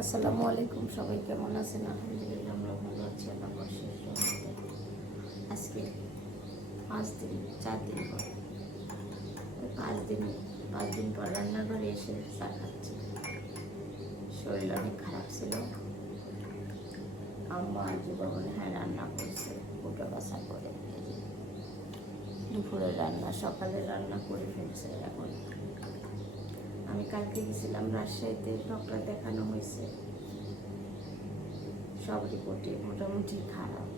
আসসালামু আলাইকুম, সবাই কেমন আছেন? আলহামদুলিল্লাহ, আমরা ভালো আছি, আল্লাহ আজকে পাঁচ দিন, চার দিন পর পাঁচ দিন পাঁচ দিন পর রান্নাঘরে এসে চা খাচ্ছি। শরীর অনেক খারাপ ছিল। আম্মা আজুবা মনে হয়, রান্না করছে। ফুটো বাসা করে দুপুরের রান্না, সকালের রান্না করে ফেলছে এখন। আমি কালকে গেছিলাম রাজশাহীতে ডক্টর দেখানো হয়েছে। সব রিপোর্টে মোটামুটি খারাপ।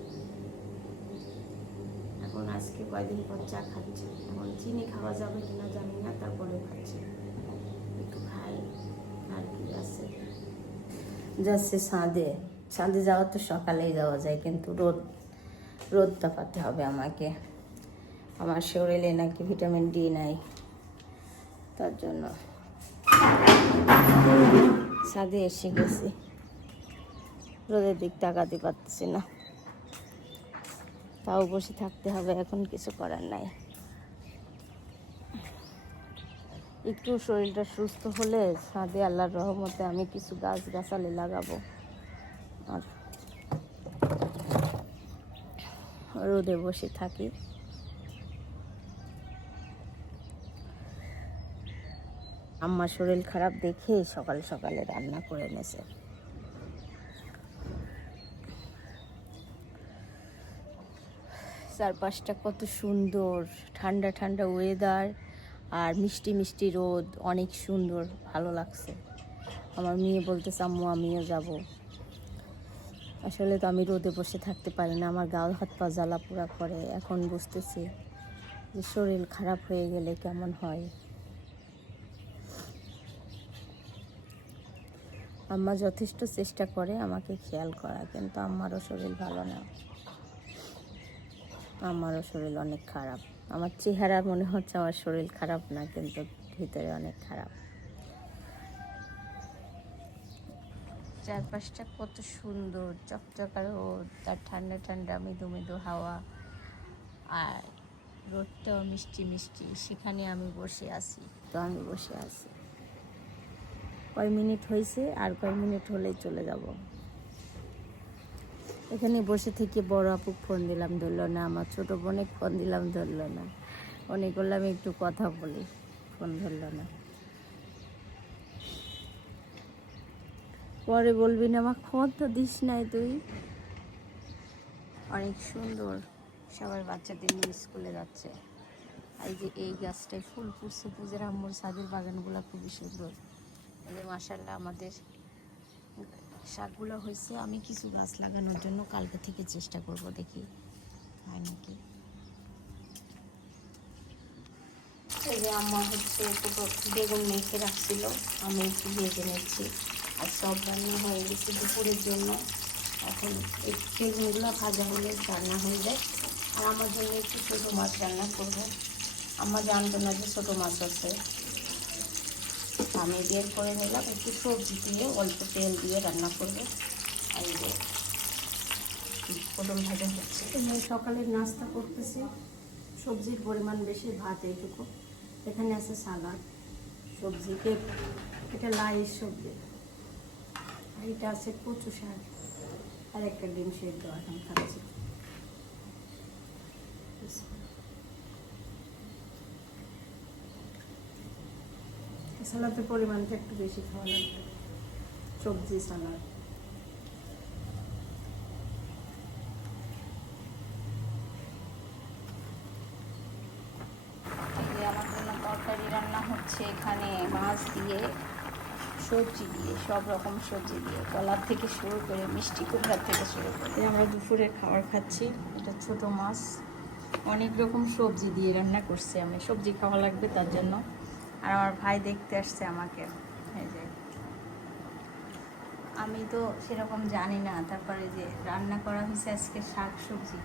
এখন আজকে কয়দিন পর চা খাচ্ছি? এখন চিনি খাওয়া যাবে কিনা জানি না, তারপরে খাচ্ছি। একটু খাই, আর কি আছে। যাচ্ছে সাঁদে সাঁদে যাওয়া তো সকালেই যাওয়া যায়, কিন্তু রোদ রোদ পাতে হবে আমাকে। আমার শরীরে নাকি ভিটামিন ডি নাই, তার জন্য। ছাদে এসে গেছি। রোদের দিক তাকাতে পারতেছি না। তাও বসে থাকতে হবে, এখন কিছু করার নাই। একটু শরীরটা সুস্থ হলে ছাদে আল্লাহর রহমতে আমি কিছু গাছ গাছালি লাগাবো। আর রোদে বসে থাকি। আম্মার শরীর খারাপ দেখে সকাল সকালে রান্না করে এনেছে। চারপাশটা কত সুন্দর, ঠান্ডা ঠান্ডা ওয়েদার আর মিষ্টি মিষ্টি রোদ, অনেক সুন্দর, ভালো লাগছে। আমার মেয়ে বলতে আম্মু, আমিও যাব। আসলে তো আমি রোদে বসে থাকতে পারি না, আমার গাল হাত পা জ্বালা পোড়া করে। এখন বুঝতেছি যে শরীর খারাপ হয়ে গেলে কেমন হয়। আম্মা যথেষ্ট চেষ্টা করে আমাকে খেয়াল করা কিন্তু আমারও শরীর ভালো না। আমারও শরীর অনেক খারাপ। আমার চেহারা মনে হচ্ছে আমার শরীর খারাপ না কিন্তু ভিতরে অনেক খারাপ। চারপাশটা কত সুন্দর চকচকা রোদ তার ঠান্ডা ঠান্ডা মৃদু মৃদু হাওয়া। আর রোদটাও মিষ্টি মিষ্টি সেখানে আমি বসে আছি। তো আমি বসে আছি। কয় মিনিট হয়েছে আর কয় মিনিট হলেই চলে যাব। এখানে বসে থেকে বড় আপু ফোন দিলাম, ধরলো, না, আমার ছোট বোনে ফোন দিলাম, ধরলো, না। অনেক বললাম একটু কথা বলি। ফোন ধরলো, না। পরে বলবি না আমার খবর তো দিস নাই তুই। অনেক সুন্দর সবাই বাচ্চাদের নিয়ে স্কুলে যাচ্ছে। এই যে এই গাছটায় ফুল ফুটছে, পুজোর আম্মুর ছাদের বাগানগুলো খুবই সুন্দর। যে মাসাল্লাহ আমাদের শাকগুলো হয়েছে, আমি কিছু গাছ লাগানোর জন্য কালকে থেকে চেষ্টা করব দেখি, হয় নাকি? আম্মা হচ্ছে বেগুন মেখে রাখছিল, আমি একটু ভেজে নিচ্ছি। আর সব রান্না হয়ে গেছে দুপুরের জন্য। এখন বেগুনগুলো ভাজা হলে রান্না হয়ে যায়। আর আমার জন্য একটু ছোটো মাছ রান্না করব। আমার জানতো না যে ছোটো মাছ আছে। আমি বের করে নিলাম, একটু সবজি দিয়ে অল্প তেল দিয়ে রান্না করব। পটল ভাজা হচ্ছে। সকালের নাস্তা করতেছি, সবজির পরিমাণ বেশি, ভাত এইটুকু। এখানে আছে সালাদ, সবজি এটা লাই সবজি। আর এটা আছে কচু শাক, আর একটা ডিম সেদ্ধ, এখন খাচ্ছি। সালাদের পরিমাণটা একটু বেশি খাওয়া লাগবে। সবজি সালাদ আমার জন্য তরকারি রান্না হচ্ছে এখানে মাছ দিয়ে সবজি দিয়ে সব রকম সবজি দিয়ে কলার থেকে শুরু করে মিষ্টি কুমড়ার থেকে শুরু করে। আমরা দুপুরে খাবার খাচ্ছি এটা ছোট মাছ। অনেক রকম সবজি দিয়ে রান্না করছি আমি। সবজি খাওয়া লাগবে তার জন্য। আর আমার ভাই দেখতে আসছে আমাকে। এই যে। আমি তো সেরকম জানি না তারপরে যে রান্না করা হয়েছে আজকে শাক সবজি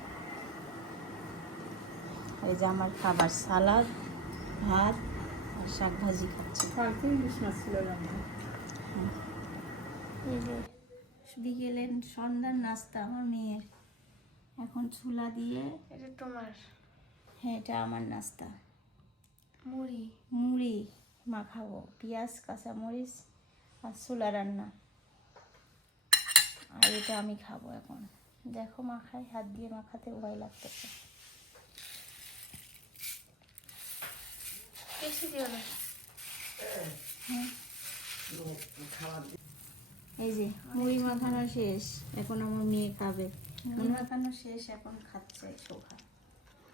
এই যে আমার খাবার সালাদ ভাত আর শাক ভাজি খাচ্ছি কালকে ছিল রান্না। এই যে বিকেলের সন্ধ্যার নাস্তা আমার মেয়ের। এখন ছুলা দিয়ে এটা তোমার। হ্যাঁ এটা আমার নাস্তা। মুড়ি। মুড়ি মাখাবো পেঁয়াজ কাঁচামরিচ আর ছোলা রান্না। আর এটা আমি খাব এখন। দেখো মাখাই হাত দিয়ে মাখাতে ভয় লাগতেছে। বেশি দিও না। এই যে মুড়ি মাখানো শেষ। এখন আমার মেয়ে খাবে। মুড়ি মাখানো শেষ এখন খাচ্ছে শোভা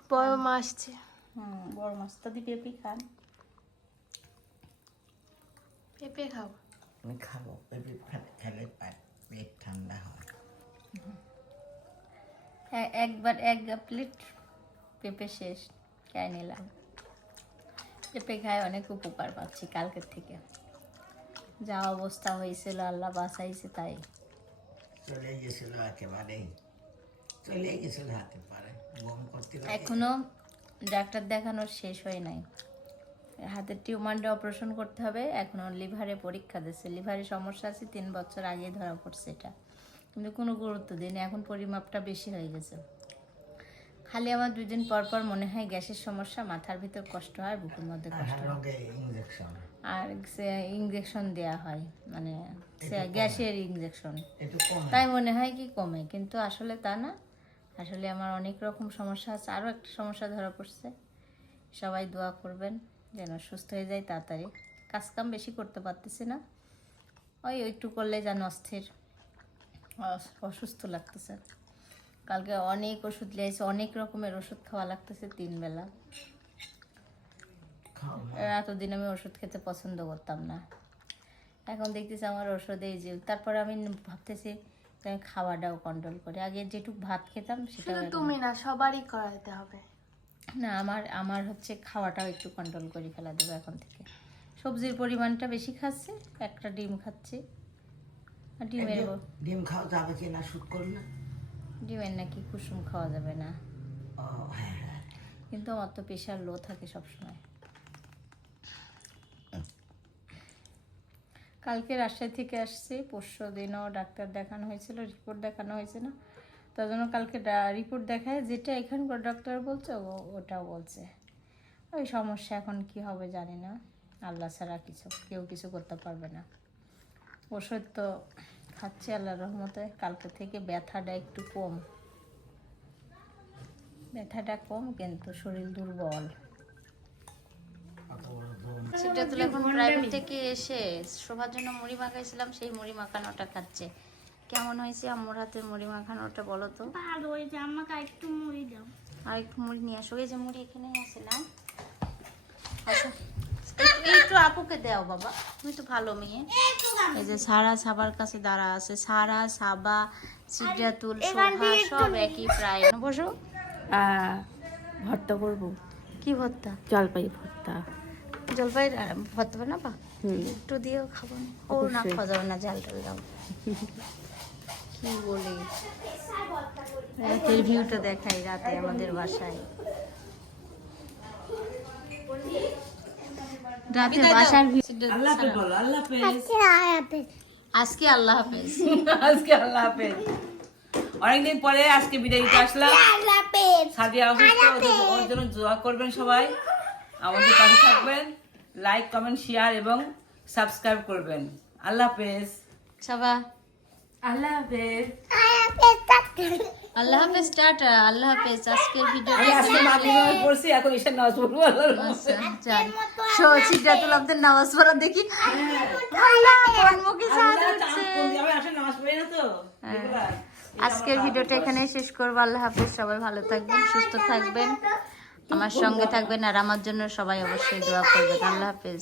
বড় মা আসছে। হুম বড় মাছ তো দিয়ে পেঁপি খান পেঁপে খাও আমি খাব। পেঁপে খেলে পেট ঠান্ডা হয়। একবার এক প্লেট পেঁপে শেষ। খাই নিলাম। পেঁপে খায় অনেক উপকার পাচ্ছি কালকের থেকে। যা অবস্থা হয়েছিল আল্লাহ বাঁচাইছে তাই। চলে গেছিল একেবারেই। চলে গেছিল হাতে পারে। এখনও ডাক্তার দেখানোর শেষ হয় নাই। হাতের টিউমারটা অপারেশন করতে হবে এখনও লিভারে পরীক্ষা দিচ্ছে। লিভারে সমস্যা আছে তিন বছর আগে ধরা পড়ছে এটা। কিন্তু কোনো গুরুত্ব দিইনি এখন পরিমাপটা বেশি হয়ে গেছে। খালি আমার দুই দিন পর পর মনে হয় গ্যাসের সমস্যা মাথার ভিতর কষ্ট হয় বুকের মধ্যে কষ্ট আর হয় ইঞ্জেকশন দেওয়া হয় মানে গ্যাসের ইঞ্জেকশন তাই মনে হয় কি কমে কিন্তু আসলে তা না। আসলে আমার অনেক রকম সমস্যা আছে আরও একটা সমস্যা ধরা পড়ছে। সবাই দোয়া করবেন যেন সুস্থ হয়ে যায় তাড়াতাড়ি। কাজকাম বেশি করতে পারতেছি না। ওই একটু করলে যেন অস্থির অস- অসুস্থ লাগতেছে। কালকে অনেক ওষুধ লিয়েছে অনেক রকমের ওষুধ খাওয়া লাগতেছে তিন বেলা এতদিন আমি ওষুধ খেতে পছন্দ করতাম না। এখন দেখতেছি আমার ওষুধে এই যে তারপরে আমি ভাবতেছি আমি খাওয়াটাও কন্ট্রোল করি। আগে যেটুক ভাত খেতাম সেটা তুমি না সবারই করাতে হবে। না আমার আমার হচ্ছে খাওয়াটাও একটু কন্ট্রোল করে ফেলা দেবো এখন থেকে। সবজির পরিমাণটা বেশি খাচ্ছে একটা ডিম খাচ্ছে। আর ডিমের ডিম খাও যাবে কি না শুট করলে? ডিমের নাকি কুসুম খাওয়া যাবে না। হ্যাঁ হ্যাঁ। কিন্তু আমার তো প্রেশার লো থাকে সবসময়। কালকে রাজশাহী থেকে আসছি, পরশু দিনও ডাক্তার দেখানো হয়েছিল রিপোর্ট দেখানো হয়েছিল তার জন্য কালকে রিপোর্ট দেখায়, যেটা এখানকার ডাক্তার বলছে ওটাও বলছে। ওই সমস্যা এখন কি হবে জানি না। আল্লাহ ছাড়া কিছু, কেউ কিছু করতে পারবে না। ওষুধ তো খাচ্ছি আল্লাহ রহমতে, কালকে থেকে ব্যথাটা একটু কম। ব্যথাটা কম, কিন্তু শরীর দুর্বল। তুলে এখন প্রাইভেট থেকে এসে শোভার জন্য মুড়ি মাখাইছিলাম সেই মুড়ি মাখানোটা খাচ্ছে। কেমন হয়েছে আম্মুর হাতের মুড়ি মাখানোটা বলো তো? ভালো যে আমাকে একটু মুড়ি দাও। আর একটু মুড়ি নিয়ে আসো এই যে মুড়ি এখানে আছে না? আচ্ছা একটু আপুকে দাও বাবা তুমি তো ভালো মেয়ে। এই যে সারা সাবার কাছে দাঁড়া আছে সারা সাবা সিদ্ধাতুল শোভা সব একই প্রায়। বসো। ভর্তা করব। কি ভর্তা? জলপাই ভর্তা। জলপাই ভর্তা বানাবা একটু দিয়েও খাব। না ও না খাওয়া যাবে না জাল টাল দাও। কি বলি? রাতের ভিউটা দেখাই রাতে আমাদের বাসায়। রাতে বাসার আল্লাহ হাফেজ বলো আল্লাহ হাফেজ। আজকে আল্লাহ হাফেজ। আজকে আল্লাহ হাফেজ। অনেকদিন পরে আজকে বিদায় দিতে আসলাম। সাদিয়া অসুস্থ ওর জন্য দোয়া করবেন সবাই। আমাদের পাশে থাকবেন। লাইক কমেন্ট শেয়ার এবং সাবস্ক্রাইব করবেন। আল্লাহ হাফেজ। সবা। আল্লাহ হাফেজ। আল্লাহ হাফেজ টাটা। আল্লাহ হাফেজ। আজকের ভিডিও আমি আজকে মাগরিব পড়ছি এখন ঈশান নামাজ পড়ব আল্লাহর রহমতে। সিদ্ধাতুল আমাদের নামাজ পড়া দেখি। আল্লাহ, কোন মুখে সাহায্য আমি আসলে নামাজ পড়ি না তো? regular। আজকের ভিডিওটা এখানেই শেষ করব। আল্লাহ হাফেজ। সবাই ভালো থাকবেন সুস্থ থাকবেন। আমার সঙ্গে থাকবেন আর আমার জন্য সবাই অবশ্যই দোয়া করবেন। আল্লাহ হাফেজ।